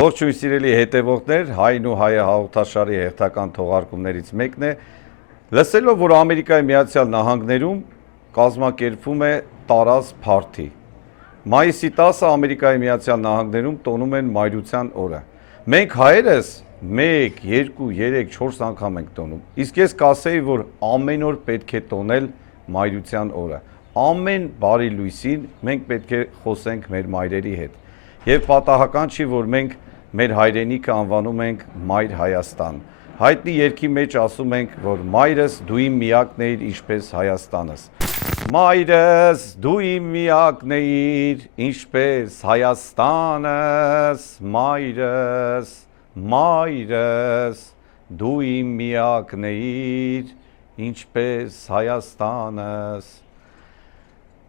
Ողջույն սիրելի հետևորդներ, Հայն ու հայը հաղորդաշարի հերթական թողարկումներից մեկն է։ Լսելով, որ Ամերիկայի Միացյալ Նահանգներում կազմակերպվում է Տարազ փարթի։ Մայիսի 10-ը Ամերիկայի Միացյալ Նահանգներում տոնում են Մայրության օրը։ Մենք հայերս 1, 2, 3, 4 անգամ ենք տոնում։ Իսկ ես կասեի, որ ամեն օր պետք է տոնել Մայրության օրը։ Ամեն բարի լույսին մենք պետք է խոսենք մեր մայրերի հետ։ Եվ պատահական չի, որ մենք մեր հայրենիքը անվանում ենք Մայր Հայաստան։ Հայտնի երգի մեջ ասում ենք, որ մայրս դու իմ միակն էիր, ինչպես Հայաստանս։ Մայրս դու իմ միակն էիր, ինչպես Հայաստանս, մայրս, մայրս դու իմ միակն էիր, ինչպես Հայաստանս։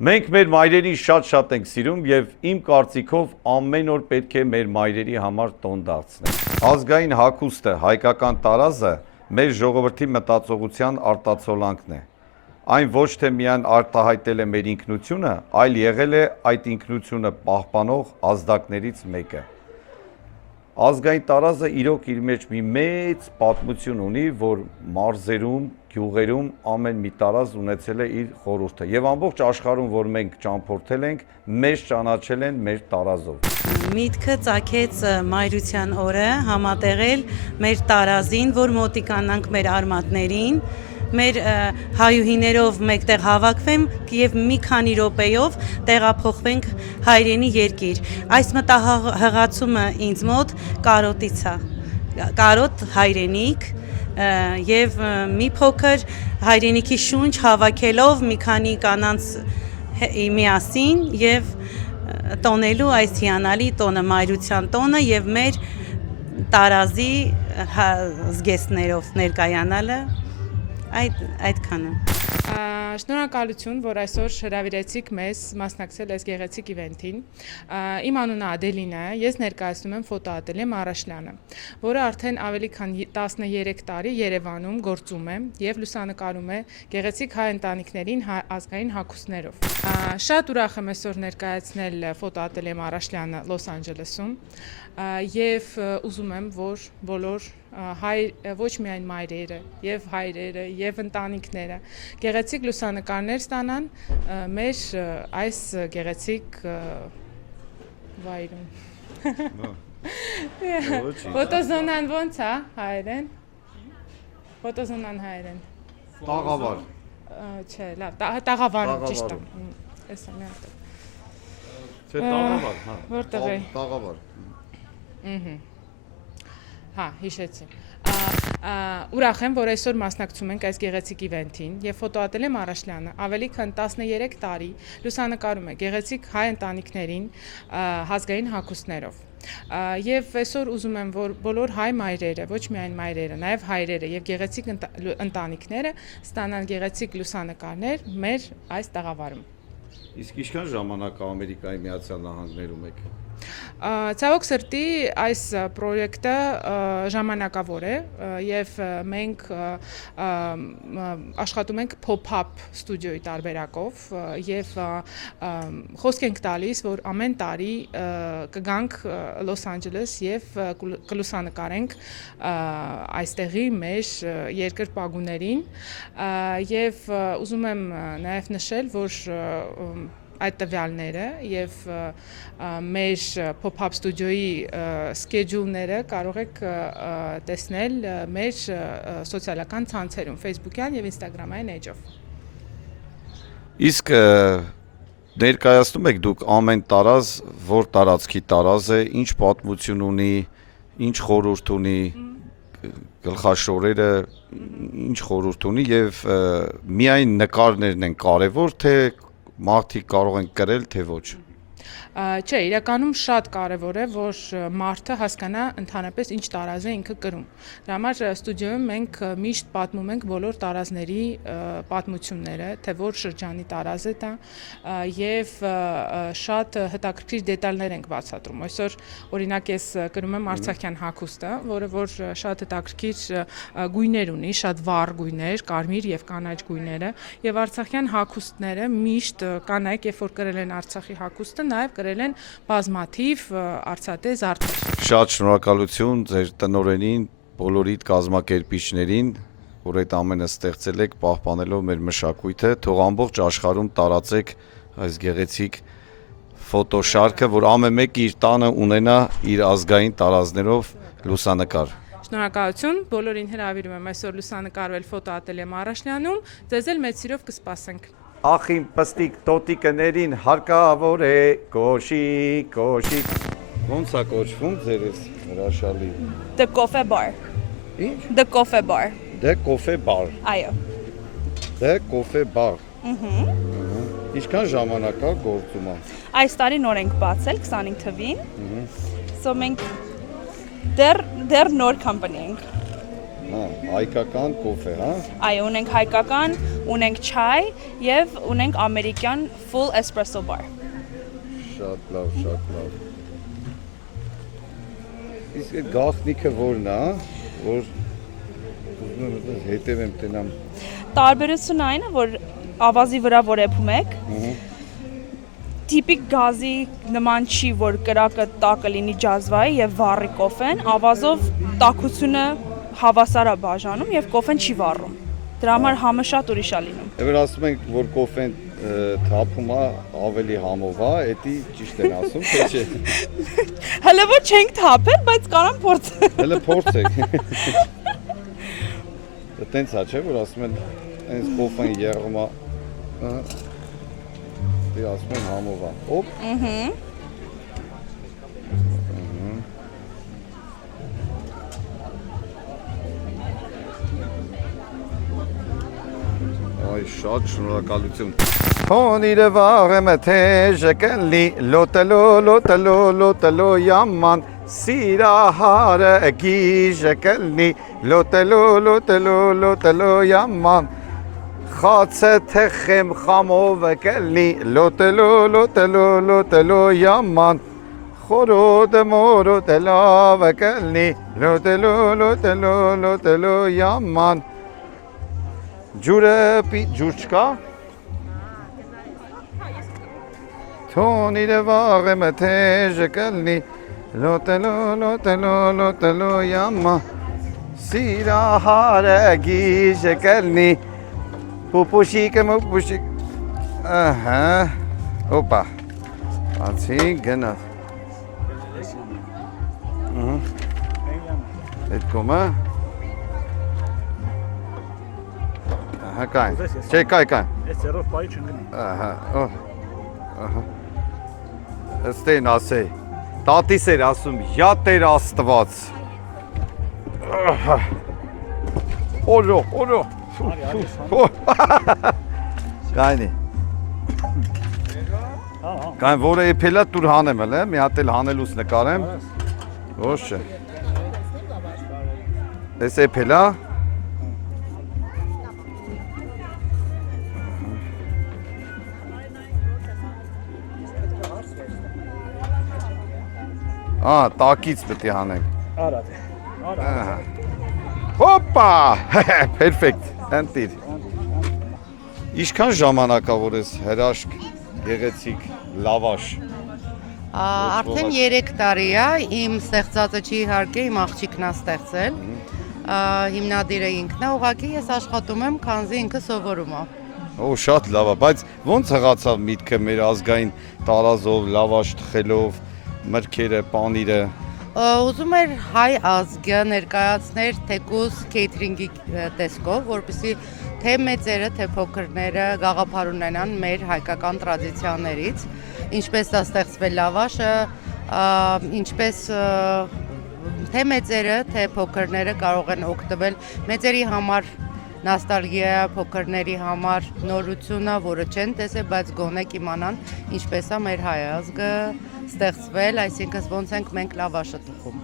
Մենք մեր մայրերին շատ ենք սիրում և իմ կարծիքով ամեն օր պետք է մեր մայրերի համար տոն դարձնել։ Ազգային հագուստը, հայկական տարազը մեր ժողովրդի մտածողության արտացոլանքն է։ Այն ոչ թե միայն արտահայտել է մեր ինքնությունը, այլ եղել է այդ ինքնությունը պահպանող ազդակներից մեկը։ Ազգային տարազը իրոք իր մեջ մի մեծ պատմություն ունի, որ մարզերում, գյուղերում ամեն մի տարազ ունեցել է իր խորհուրդը եւ ամբողջ աշխարհում, որ մենք ճամփորդել ենք, մեզ ճանաչել են մեր տարազով։ Միտքը ծագեց Մայրության օրը համատեղել մեր տարազին, որ մոտիկանանք մեր արմատներին, մեր հայուհիներով մեկտեղ հավաքվենք եւ մի քանի րոպեով տեղափոխվենք հայրենի երկիր։ Այս մտահղացումը ինձ մոտ կարոտից է։ Կարոտ հայրենիք եւ մի փոքր հայրենիքի շունչ հավաքելով մի քանի կանանց միասին եւ տոնելու այս հիանալի տոնը, Մայրության տոնը եւ մեր տարազի զգեստներով ներկայանալը այդքանը։ Շնորհակալություն, որ այսօր հրավիրեցիք մեզ մասնակցել այս գեղեցիկ իվենթին։ Իմ անունը Ադելին է, ես ներկայացնում եմ ֆոտոատելյե Մարաշլյանը, որը արդեն ավելի քան 13 տարի Երևանում գործում է եւ լուսանկարում է գեղեցիկ հայ ընտանիքներին ազգային հագուստներով։ Շատ ուրախ եմ այսօր ներկայացնել ֆոտոատելյե Մարաշլյանը Լոս Անջելեսում եւ ուզում եմ, որ բոլոր ոչ միայն մայրերը եւ հայրերը եւ ընտանիքները գեղեցիկ լուսանկարներ ստանան մեր այս գեղեցիկ վայրում։ Ֆոտոզոնան ո՞նց է հայերեն։ Ֆոտոզոնան հայերեն։ Տաղավար։ Չէ, լավ, տաղավարը ճիշտ է։ Էսա մի հատ։ Չէ, տաղավար, հա։ Որտեղ է։ Տաղավար։ Հա, հիշեցի։ Ուրախ եմ, որ այսօր մասնակցում ենք այս գեղեցիկ իվենթին եւ ֆոտոատելյե Մարաշլյանը ավելի քան 13 տարի լուսանկարում է գեղեցիկ հայ ընտանիքներին ազգային հագուստներով։ Եվ այսօր ուզում եմ, որ բոլոր հայ մայրերը, ոչ միայն մայրերը, նաեւ հայրերը եւ գեղեցիկ ընտանիքները ստանան գեղեցիկ լուսանկարներ մեր այս տաղավարում։ Իսկ ինչքան ժամանակ Ամերիկայի Միացյալ Նահանգներում եք։ Ցավոք սրտի այս պրոյեկտը ժամանակավոր է եւ մենք աշխատում ենք pop-up ստուդիոյի տարբերակով եւ խոսք ենք տալիս, որ ամեն տարի կգանք Լոս Անջելես եւ կլուսանկարենք այստեղի մեր երկրպագուներին եւ ուզում եմ նաեւ նշել, որ այդ տվյալները եւ մեր pop-up ստուդիոյի սքեջուլները կարող եք տեսնել մեր սոցիալական ցանցերում, Facebook-յան եւ Instagram-ային էջով։ Իսկ ներկայացնում եք դուք ամեն տարազ, որ տարածքի տարազ է, ինչ պատմություն ունի, ինչ խորհուրդ ունի, գլխաշորերը ինչ խորհուրդ ունի եւ միայն նկարներն են կարեւոր, թե մարդիկ կարող են կրել, թե ոչ։ Չէ, իրականում շատ կարևոր է, որ մարդը հասկանա ընդհանրապես ինչ տարազ է ինքը կրում։ Դրա համար ստուդիոյում մենք միշտ պատմում ենք բոլոր տարազների պատմությունները, թե որ շրջանի տարազ է դա եւ շատ հետաքրքիր դետալներ ենք բացատրում։ Այսօր օրինակ ես կրում եմ արցախյան հագուստը, որը որ շատ հետաքրքիր գույներ ունի, շատ վառ գույներ, կարմիր եւ կանաչ գույները, եւ արցախյան հագուստները միշտ կանայք, երբ որ կրել են Արցախի հագուստը, նաեւ կրել են բազմաթիվ արծաթե զարդեր։ Շատ շնորհակալություն ձեր տնօրենին, բոլորիդ կազմակերպիչներին, որ այդ ամենը ստեղծել եք, պահպանելով մեր մշակույթը, թող ամբողջ աշխարհում տարածեք այս գեղեցիկ ֆոտոշարքը, որ ամեն մեկը իր տանը ունենա իր ազգային տարազներով լուսանկար։ Շնորհակալություն, բոլորին հրավիրում եմ այսօր լուսանկարվել ֆոտոատելյե Մարաշլյանում, ձեզ էլ մեծ սիրով կսպասենք։ Ախին պստիկ տոտիկներին հարկավոր է կոշիկ, կոշիկ։ Ոնց է կոչվում ձեր այս հրաշալի։ The Coffee Bar. Ինչ։ The Coffee Bar. Դե կոֆե բար։ Այո։ Դե կոֆե բար։ Ինչքան ժամանակ է գործում է։ Այս տարի նոր ենք բացել 25 թվին։ So մենք դեռ նոր company ենք։ Հա, հայկական կոֆե, հա։ Այո, ունենք հայկական, ունենք չայ եւ ունենք ամերիկյան full espresso bar։ Շատ լավ, շատ լավ։ Իսկ այդ գաղտնիքը որն է, որ ուզում եմ հետևեմ տենամ։ Տարբերությունն այն է, որ ավազի վրա որ եփում եք, տիպիկ գազի նման չի, որ կրակը տակը լինի ջազվայի եւ վառի կոֆեն, ավազով տաքությունը հավասար է բաժանում եւ կոֆեն չի վառում։ Դրա համար համը շատ ուրիշ է լինում։ Եվ ասում ենք, որ կոֆեն թափում է ավելի համով է, էդի ճիշտ են ասում, թե չէ։ Հələ որ չենք թափել, բայց կարամ փորձել։ Հələ փորձեք։ Տենց է, չէ, որ ասում են, այնս կոֆեն եղում է, դե ասում են համով է։ Օպ։ Ay շատ շնորհակալություն։ Հոնիրը վաղեմը թեժը կլի լոտելո yaman սիրահարը գիժը կլի լոտելո yaman խացը թեխեմ խամով կլի լոտելո yaman խորոդը մորոդը լավ կլի լոտելո yaman ջուրը ջուր չկա Թոնիրը վաղեմը թեժը կլնի լոտելո yaman սիրահարը գիժը կլնի պուպուշիկը մուպուշիկ ահա օպա բացի գնա այդ կոմը ահա կայն չէ կայն Այս ծերով պայի չընկնի։ ահա Ըստեն ասե տատիս էր ասում յա տեր Աստված Օրո Կայնի Կայն որը եփելա դուր հանեմ էլ մի հատ էլ հանելուց նկարեմ Ոչ չէ Էս եփելա տակից պետք է հանենք։ Արա։ Հոպա! Պերֆեկտ, ընտիր։ Ինչքան ժամանակ է որ ես հրաշք, գեղեցիկ, լավաշ։ Արդեն 3 տարի է, իմ ստեղծածը չի իհարկե, իմ աղջիկն է ստեղծել, հիմնադիրը ինքն է, ուղղակի ես աշխատում եմ, քանզի ինքը սովորում է։ Օ, շատ լավ է, բայց ոնց հղացավ միտքը մեր ազգային տարազով, լավաշ թխելով, մրգերը, պանիրը։ Ուզում էր հայ ազգը ներկայացներ թեկուզ քեյթրինգի տեսքով, որպեսզի թե մեծերը, թե փոքրները գաղափար ունենան մեր հայկական տրադիցիաներից, ինչպես դա ստեղծվել լավաշը, ինչպես թե մեծերը, թե փոքրները կարող են օգտվել մեծերի համար նոստալգիա, փոքրների համար նորությունը, որը չեն տեսել, բայց գոնե կիմանան ինչպես է մեր հայ ազգը ստեղծվել, այսինքն ոնց ենք մենք լավաշը թխում։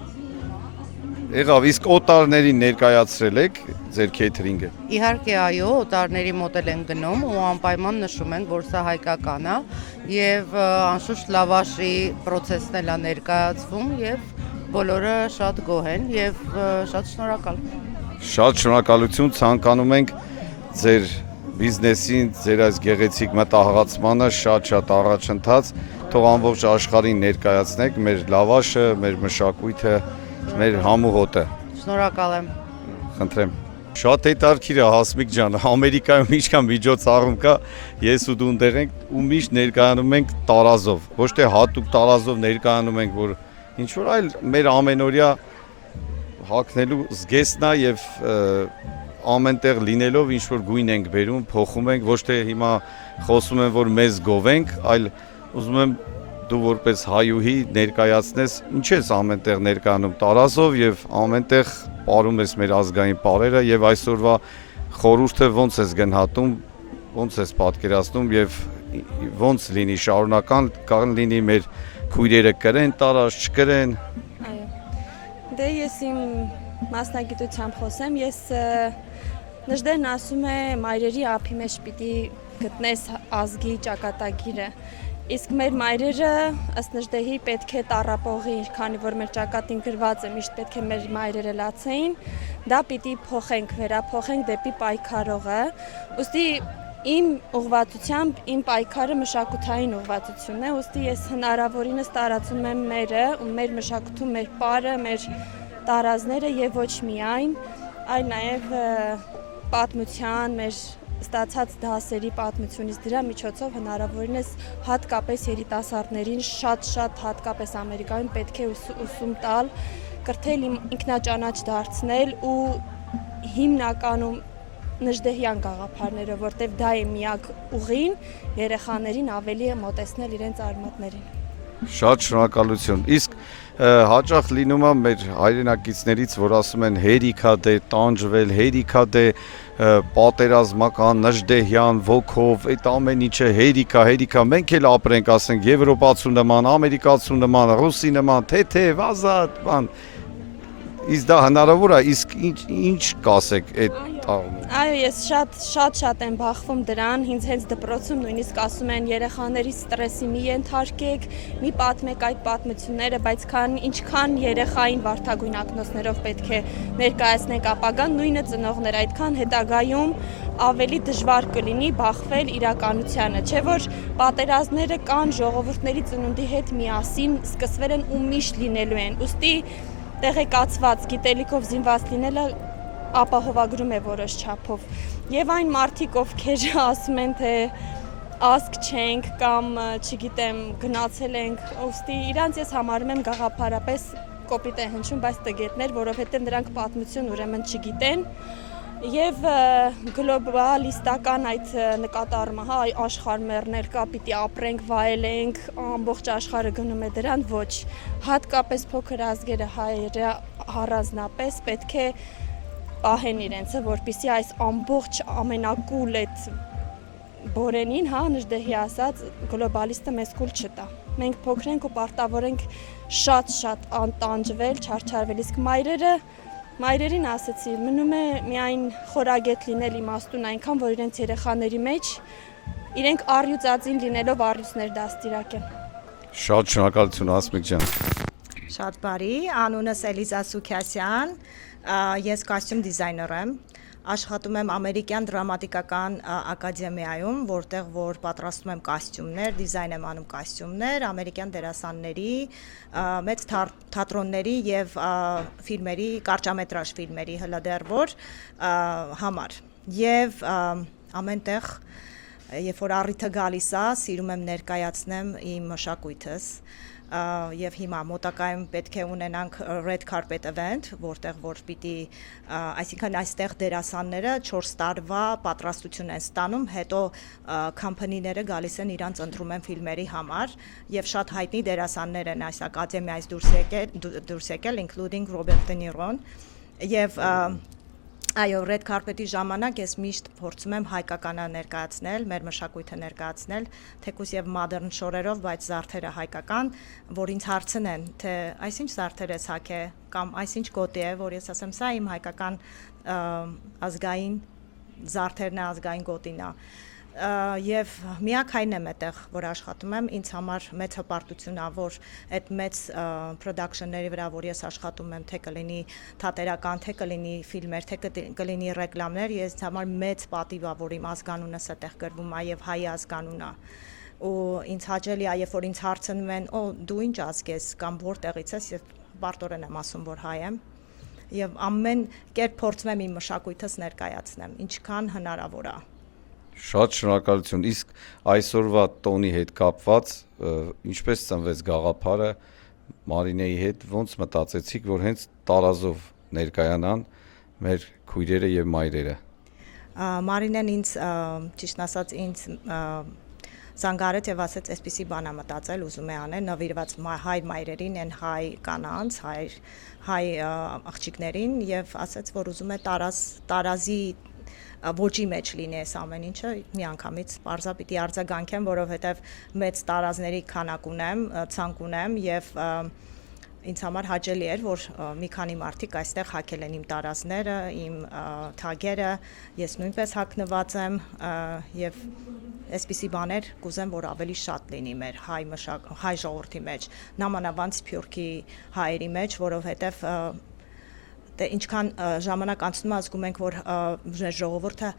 Եղավ, իսկ օտարներին ներկայացրել եք ձեր քեյթրինգը։ Իհարկե այո, օտարների մոտ են գնում ու անպայման նշում ենք, որ սա հայկական է եւ անշուշտ լավաշի պրոցեսն էլ է ներկայացվում եւ բոլորը շատ գոհ են եւ շատ շնորհակալ։ Շատ շնորհակալություն ցանկանում ենք ձեր բիզնեսին, ձեր այս գեղեցիկ մտահղացմանը շատ առաջընթաց թող ամբողջ աշխարհին ներկայացնեք մեր լավաշը, մեր մշակույթը, մեր համու հոտը։ Շնորհակալ եմ։ Խնդրեմ։ Շատ հետաքրքիր է Հասմիկ ջան, Ամերիկայում ինչքան միջոցառում կա, ես ու դու ընդեղ ենք ու միշտ ներկայանում ենք տարազով, ոչ թե հատուկ տարազով ներկայանում ենք, որ ինչ որ այլ մեր ամենօրյա հագնելու զգեստն է եւ ամենտեղ լինելով ինչ որ գույն ենք բերում, փոխում ենք, ոչ թե հիմա խոսում են որ մեզ գովենք, այլ ուզում եմ դու որպես հայուհի ներկայացնես ինչ ես ամենտեղ ներկայանում տարազով եւ ամենտեղ ապարում ես մեր ազգային պարերը եւ այսօրվա խորհուրդը ոնց ես գնահատում, ոնց ես պատկերացնում եւ ոնց լինի շարունական կան լինի մեր քույրերը կրեն տարած չկրեն։ Այո։ Դե ես իմ մասնագիտությամբ խոսեմ, ես Նժդեն ասում է մայրերի ափի մեջ պիտի գտնես ազգի ճակատագիրը։ Իսկ մեր մայրերը ըստ Նժդեհի պետք է տառապողի, քանի որ մեր ճակատին գրված է միշտ պետք է մեր մայրերը լացեին, դա պիտի փոխենք, վերափոխենք դեպի պայքարողը։ Ուստի իմ ուղղվածությամբ իմ պայքարը մշակութային ուղղվածությունն է, ուստի ես հնարավորինս տարածում եմ մերը ու մեր մշակույթում մեր պարը, մեր տարազները եւ ոչ միայն, այլ նաեւ պատմության, մեր ստացած դասերի պատմությունից դրա միջոցով հնարավորինս հատկապես երիտասարդներին շատ հատկապես Ամերիկայում պետք է ուսում տալ, կրթել ինքնաճանաչ դարձնել ու հիմնականում Նժդեհյան գաղափարներով, որտեղ դա է միակ ուղին երեխաներին ավելի մոտեցնել իրենց արմատներին։ Շատ շնորհակալություն։ Իսկ հաճախ լինում է մեր հայրենակիցներից, որ ասում են հերիքա դե տանջվել, հերիքա դե պատերազմական, Նժդեհյան ոգով, այդ ամեն ինչը հերիքա, մենք էլ ապրենք, ասենք եվրոպացու նման, ամերիկացու նման, ռուսի նման, թեթև, ազատ, բան։ Իսկ դա հնարավոր է, իսկ ինչ կասեք այդ տաղմում։ Այո, ես շատ եմ բախվում դրան, հենց դպրոցում նույնիսկ ասում են երեխաների ստրեսի մի ենթարկեք, մի պատմեք այդ պատմությունները, բայց ինչքան երեխային վարդագույն ակնոցներով պետք է ներկայացնենք ապագան, նույնը ծնողներ, այդքան հետագայում ավելի դժվար կլինի բախվել իրականությանը, չէ՞ որ պատերազմները կան ժողովուրդների ծնունդի հետ միասին սկսվել են ու միշտ լինելու են, ուստի տեղեկացված, գիտելիքով զինված լինելը ապահովագրում է որոշ չափով։ Եվ այն մարդիկ, ովքեր ասում են, թե ազգ չենք կամ, չգիտեմ, գնացել ենք, ուստի իրանց ես համարում եմ գաղափարապես կոպիտ է հնչում, բայց տգետներ, որովհետև նրանք պատմություն ուրեմն չգիտեն։ Եվ գլոբալիստական այդ նկատառումը, հա, աշխարհ մեռնել կա, պիտի ապրենք, վայելենք, ամբողջ աշխարհը գնում է դրան, ոչ, հատկապես փոքր ազգերը հայերը առանձնապես պետք է պահեն իրենցը, որպեսզի այս ամբողջ ամենակուլ այդ բորենին, հա, Նժդեհի ասած, գլոբալիստը մեզ կուլ չտա։ Մենք փոքր ենք ու պարտավոր ենք շատ անտանջվել, չարչարվել, իսկ Մայրերին ասեցի, մնում է միայն խորագետ լինել իմաստուն այնքան, որ իրենց երեխաների մեջ իրենք առյուծածին լինելով առյուծներ դաստիարակեն։ Շատ շնորհակալություն Հասմիկ ջան։ Շատ բարի, անունս Էլիզա Սուքյասյան, ես կոստյում դիզայներ եմ, աշխատում եմ Ամերիկյան դրամատիկական ակադեմիայում, որտեղ որ պատրաստում եմ կոստյումներ, դիզայն եմ անում կոստյումներ, ամերիկյան դերասանների, մեծ թատրոնների եւ ֆիլմերի, կարճամետրաժ ֆիլմերի հլադեռվոր համար։ Եվ ամենտեղ, երբ որ առիթը գալիս է, սիրում եմ ներկայացնեմ իմ մշակույթս։ Եվ հիմա մոտակայում պետք է ունենանք red carpet event, որտեղ որ պիտի, այսինքն այստեղ դերասանները 4 տարվա պատրաստություն են ստանում, հետո կամփանիները գալիս են իրանց ընտրում են ֆիլմերի համար, եւ շատ հայտնի դերասաններ են այս ակադեմիայից դուրս եկել, including Robert De Niro'n, եւ այո, red carpet-ի ժամանակ ես միշտ փորձում եմ հայկականը ներկայացնել, մեր մշակույթը ներկայացնել, թեկուզ եւ modern շորերով, բայց զարդերը հայկական, որ ինձ հարցնեն, թե այսինչ զարդեր ես հագե կամ այսինչ գոտի է, որ ես ասեմ, սա իմ հայկական ազգային զարդերն է, ազգային գոտին է։ Եվ միակայն եմ այդտեղ, որ աշխատում եմ, ինձ համար մեծ հպարտություն է, որ այդ մեծ production-ների վրա, որ ես աշխատում եմ, թե կլինի թատերական, թե կլինի ֆիլմեր, թե կլինի ռեկլամներ, ես համար մեծ պատիվ է, որ իմ ազգանունս այդտեղ գրվում է եւ հայ ազգանուն է։ ու ինձ հաճելի է, երբ որ ինձ հարցնում են, դու ինչ ազգ ես կամ որտեղից ես, եւ պարտորեն եմ ասում, որ հայ եմ, եւ ամեն կերպ փորձում եմ իմ մշակույթս ներկայացնեմ, ինչքան հնարավոր է։ Շատ շնորհակալություն։ Իսկ այսօրվա տոնի հետ կապված ինչպես ծնվեց գաղափարը Մարինեի հետ, ոնց մտածեցիք, որ հենց տարազով ներկայանան մեր քույրերը եւ մայրերը։ Մարինեն ինձ, ճիշտ ասած, ինձ զանգարեց եւ ասեց, այսպիսի բան է մտածել, ուզում է անել, նվիրված հայ մայրերին, այն հայ կանանց, հայ աղջիկներին եւ ասեց, որ ուզում է տարազի ոճի մեջ լինի այս ամեն ինչը, միանգամից պարզա պիտի արձագանքեմ, որովհետեւ մեծ տարազների քանակ ունեմ, ցանկ ունեմ եւ ինձ համար հաճելի էր, որ մի քանի մարդիկ այստեղ հագել են իմ տարազները, իմ թագերը, ես նույնպես հագնված եմ եւ այսպիսի բաներ կուզեմ, որ ավելի շատ լինի մեր հայ ժողովրդի մեջ, նամանավանդ Սփյուռքի հայերի մեջ, որովհետեւ ինչքան ժամանակ անցնում է, զգում ենք, որ մեր ժողովուրդը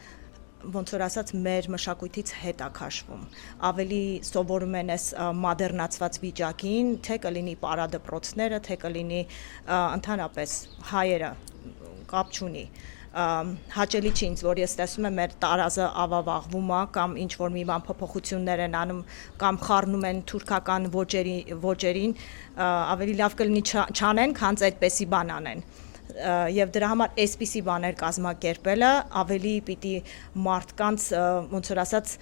ոնց որ ասած մեր մշակույթից հետ է քաշվում, ավելի սովորում են այս մոդեռնացված վիճակին, թե կլինի պարադպրոցները, թե կլինի ընդհանրապես հայերը, կապ չունի, հաճելի չի ինձ, որ ես տեսնում եմ մեր տարազը ավավաղվում է, կամ ինչ-որ մի բան փոփոխություններ են անում, կամ խառնում են թուրքական ոճերին, ավելի լավ կլինի չանեն, քան այդպեսի բան անեն։ Եվ դրա համար այսպիսի բաներ կազմակերպելը ավելի պիտի մարդկանց ոնց որ ասած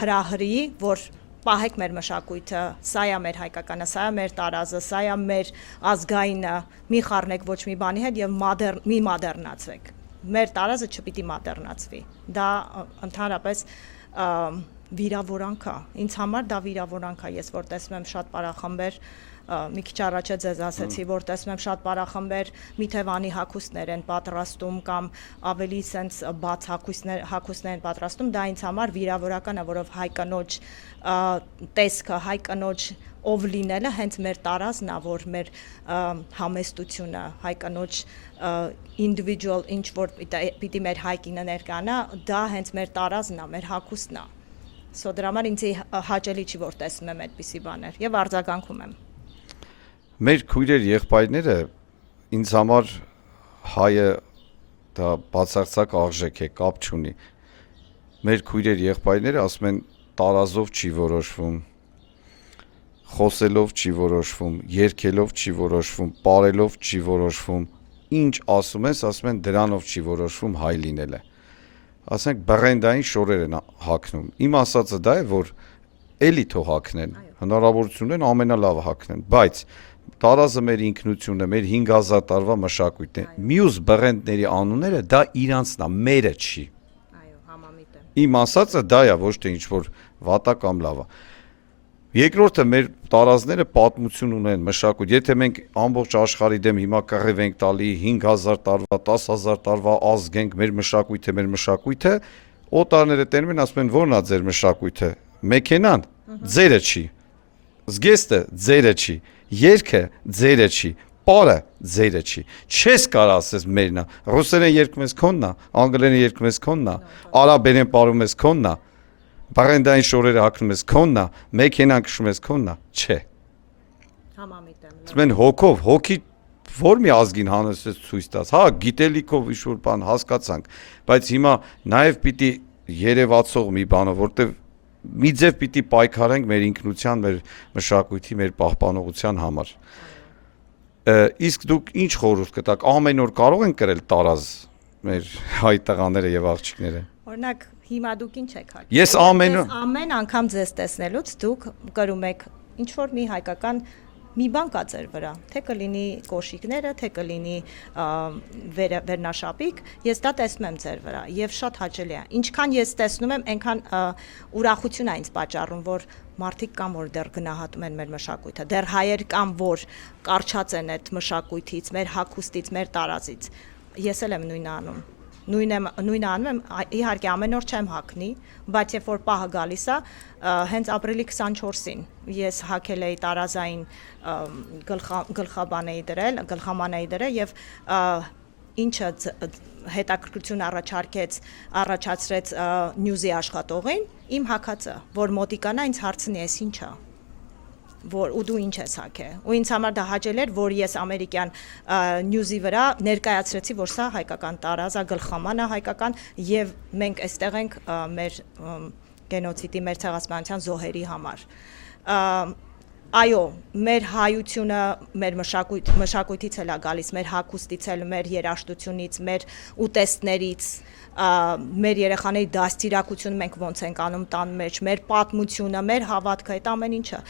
հրահրի, որ պահեք մեր մշակույթը, սա է մեր հայկականը, սա է մեր տարազը, սա է մեր ազգայինը, մի խառնեք ոչ մի բանի հետ եւ մի մոդեռնացվեք։ Մեր տարազը չպիտի մոդեռնացվի։ Դա ընդհանրապես վիրավորանք է։ Ինձ համար դա վիրավորանք է, ես որ տեսնում եմ շատ պարախմբեր, մի քիչ առաջ ձեզ ասացի, որ տեսնում եմ շատ պարախմբեր մի թևանի հագուստներ են պատրաստում կամ ավելի սենց բաց հագուստներ են պատրաստում, դա ինձ համար վիրավորական է, որով հայ կնոջ տեսքը, հայ կնոջ ով լինելը հենց մեր տարազն է, որ մեր համեստությունը, հայ կնոջ individual ինչ որ պիտի մեր հայկինը ներկանա, դա հենց մեր տարազն է, մեր հագուստն է։ Սո դրա համար ինձ հաճելի չի, որ տեսնում եմ այդպիսի բաներ եւ արձագանքում եմ։ Մեր քույրեր եղբայրները ինձ համար հայը դա բացարձակ արժեք է, կապ չունի։ Մեր քույրեր եղբայրները ասում են տարազով չի որոշվում, խոսելով չի որոշվում, երգելով չի որոշվում, պարելով չի որոշվում, ինչ ասում ես, ասում են դրանով չի որոշվում հայ լինելը։ Ասենք բրենդային շորեր են հագնում։ Իմ ասածը դա է, որ էլի թող հագնեն, հնարավորություն են ամենալավը հագնեն, բայց տարազը մեր ինքնությունը, մեր 5000 տարվա մշակույթն է։ Մյուս բրենդների անունները դա իրանցն է, մերը չի։ Այո, համամիտ եմ։ Իմ ասածը դա է, ոչ թե ինչ որ վատա կամ լավա։ Երկրորդը մեր տարազները պատմություն ունեն, մշակույթ։ Եթե մենք ամբողջ աշխարհի դեմ հիմա կռիվ ենք տալի 5000 տարվա, 10000 տարվա ազգ ենք, մեր մշակույթը, օտարները տենում են, ասում են, ո՞րն է ձեր մշակույթը։ Մեքենան ձերը չի։ Զգեստը ձերը չի։ Երգը ձերը չի, պարը ձերը չի։ Չես կարող ասես մերն է։ Ռուսերեն երգում ես քոնն է, անգլերեն երգում ես քոնն է, արաբերեն պարում ես քոնն է, բրենդային շորերը հագնում ես քոնն է, մեքենան քշում ես քոնն է, չէ։ Համամիտ եմ։ Ասում են հոգով, հոգի ո՞ր մի ազգին հանեցես ցույց տաս։ Հա, գիտելիքով ինչ-որ բան հասկացանք, բայց հիմա նաև պիտի երևացող մի բանը, որտեվ մի ձև պիտի պայքարենք մեր ինքնության, մեր մշակույթի, մեր պահպանողության համար։ Իսկ դուք ինչ խորհուրդ կտաք, ամեն օր կարող են կրել տարազ մեր հայ տղաները եւ աղջիկները։ Օրինակ հիմա դուք ինչ եք հագնում։ Ես ամեն անգամ ձեզ տեսնելուց դուք կրում եք ինչ որ մի հայկական մի բան կա ձեր վրա, թե կլինի կոշիկները, թե կլինի վերնաշապիկ, ես դա տեսնում եմ ձեր վրա եւ շատ հաճելի է։ Ինչքան ես տեսնում եմ, այնքան ուրախություն է ինձ պատճառում, որ մարդիկ կան, որ դեռ գնահատում են մեր մշակույթը, դեռ հայեր կան, որ կարճած են այդ մշակույթից, մեր հագուստից, մեր տարազից։ Ես էլ եմ նույնը անում։ Նույնը անում եմ, իհարկե ամեն օր չեմ հագնի, բայց երբ որ պահը գալիս է, հենց ապրիլի 24-ին ես հագել էի տարազային գլխաման էի դրել եւ ինչը հետաքրքրություն առաջացրեց նյուզի աշխատողին, իմ հակածը, որ մոտիկանա ինձ հարցնի, էս ինչա, որ ու դու ինչ ես հագել։ Ու ինձ համար դա հաճել էր, որ ես ամերիկյան նյուզի վրա ներկայացրեցի, որ սա հայկական տարազա գլխամանա հայկական եւ մենք այստեղ ենք մեր գենոցիդի, մեր ցեղասպանության զոհերի համար։ Այո, մեր հայությունը, մեր մշակույթից էլ է գալիս, մեր հագուստից էլ, մեր երաժշտությունից, մեր ուտեստներից, մեր երեխաների դաստիարակությունը մենք ոնց ենք անում տան մեջ, մեր պատմությունը, մեր հավատքը, այդ ամեն ինչը։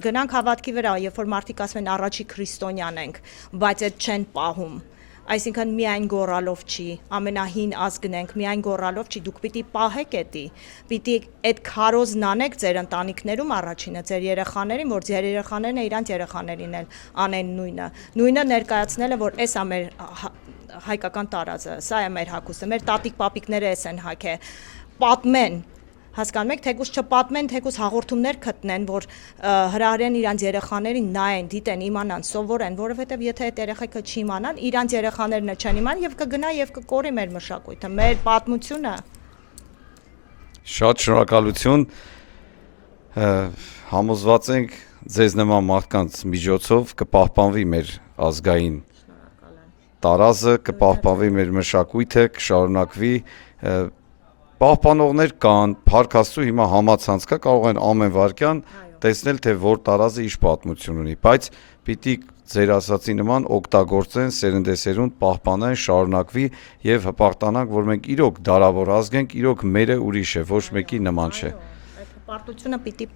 Գնանք հավատքի վրա, երբ որ մարդիկ ասում են առաջի քրիստոնյան ենք, բայց այդ չեն պահում։ Այսինքն միայն գոռալով չի, ամենահին ազգն ենք, միայն գոռալով չի, դուք պիտի պահեք էդի, պիտի այդ քարոզն անեք ձեր ընտանիքներում առաջինը, ձեր երեխաներին, որ ձեր երեխաներն իրանց երեխաներին էլ անեն նույնը ներկայացնելը, որ էս է մեր հայկական տարածը, սա է մեր հագուստը, մեր տատիկ պապիկները էս են հագել, պատմեն, հասկանում եք, թեկուզ չպատմեն, թեկուզ հաղորդումներ գտնեն, որ հրահրեն իրանց երեխաներին նայեն, դիտեն, իմանան, սովորեն, որովհետև եթե այդ երեխեքը չիմանան, իրանց երեխաներն չեն իմանան եւ կգնա եւ կկորի մեր մշակույթը, մեր պատմությունը։ Շատ շնորհակալություն։ Համոզված ենք ձեզ նման մարդկանց միջոցով կպահպանվի մեր ազգային տարազը, կպահպանվի մեր մշակույթը, կշարունակվի, պահպանողներ կան, Փառք Աստծո հիմա համացանց կա, կարող են ամեն վարքյան տեսնել, թե որ տարազը ինչ պատմություն ունի, բայց պիտի ձեր ասացի նման օգտագործեն, սերնդեսերունդ պահպանեն, շարունակվի եւ հպարտանանք, որ մենք իրոք դարավոր ազգ ենք, իրոք մերը ուրիշ է, ոչ մեկի նման չէ։ Պարտությունը պիտի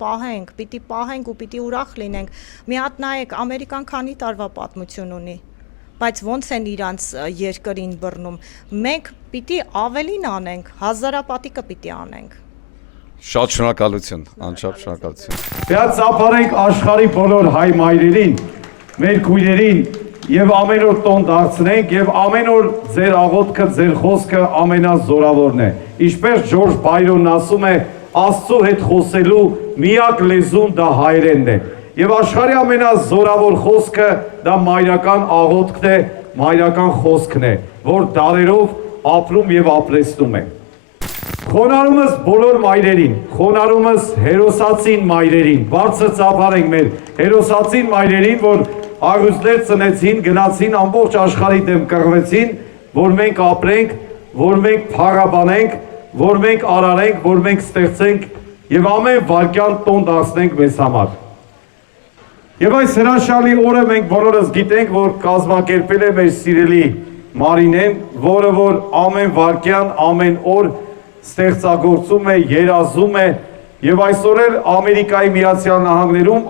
պահենք ու պիտի ուրախ լինենք։ Մի հատ նայեք, Ամերիկան քանի տարվա պատմություն ունի, բայց ոնց են իրանց երկրին բռնում։ Մենք պիտի ավելին անենք, հազարապատիկը պիտի անենք։ Շատ շնորհակալություն, անչափ շնորհակալություն։ Միած ապարենք աշխարհի բոլոր հայ մայրերին, մեր քույրերին եւ ամեն օր տոն դարձնենք եւ ամեն օր ձեր աղոթքը, ձեր խոսքը ամենազորավորն է։ Ինչպես Ջորջ Բայրոնն ասում է, Աստծո հետ խոսելու միակ լեզուն դա հայերենն է։ Եվ աշխարհի ամենազորավոր խոսքը դա մայրական աղոթքն է, մայրական խոսքն է, որ դարերով ապրում եւ ապրեցնում է։ Խոնարհումս բոլոր մայրերին, խոնարհումս հերոսացին մայրերին, բարձր ծափարենք մեր հերոսացին մայրերին, որ աղյուսներ ծնեցին, գնացին ամբողջ աշխարհի դեմ կռվեցին, որ մենք ապրենք, որ մենք փառաբանենք, որ մենք արարենք, որ մենք ստեղծենք եւ ամեն վարքյան տոն դարձնենք մեզ համար։ Եվ այս հրաշալի օրը մենք բոլորս գիտենք, որ կազմակերպել է մեր սիրելի Մարինեն, որը որ ամեն վարքյան, ամեն օր ստեղծագործում է, երազում է եւ այսօր էլ Ամերիկայի Միացյալ Նահանգներում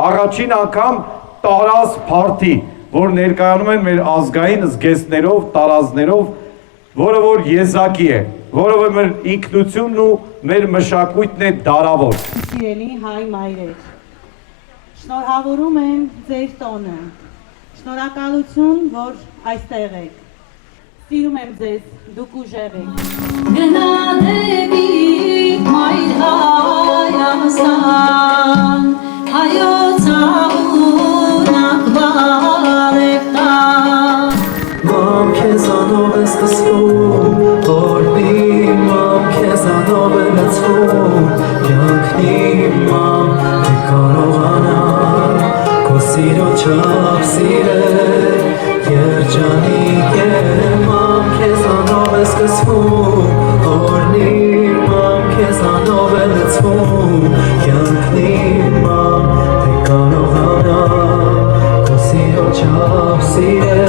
առաջին անգամ տարազ փարթի, որ ներկայանում են մեր ազգային զգեստներով, տարազներով, որը որ եզակի է, որը որ մեր ինքնությունն ու մեր մշակույթն է դարավոր։ Սիրելի հայ մայրեր, շնորհավորում եմ ձեր տոնը, շնորհակալություն, որ այստեղ եք, սիրում եմ ձեզ, դուք ուժեղ եք։ Գնադեպի մայր Հայաստան, հայոց աղունակ բարեք տա։ Մամ քեզանով է սկսվում, օրնի մամ քեզանով է լցվում, կյանքնի մամ է կարողանալ, քո սիրո չափ սիրել, երջանիկ է մամ քեզանով է սկսվում, օրնի մամ քեզանով է լցվում, կյանքնի մամ է կարողանալ, քո սիրո չափ սիրել,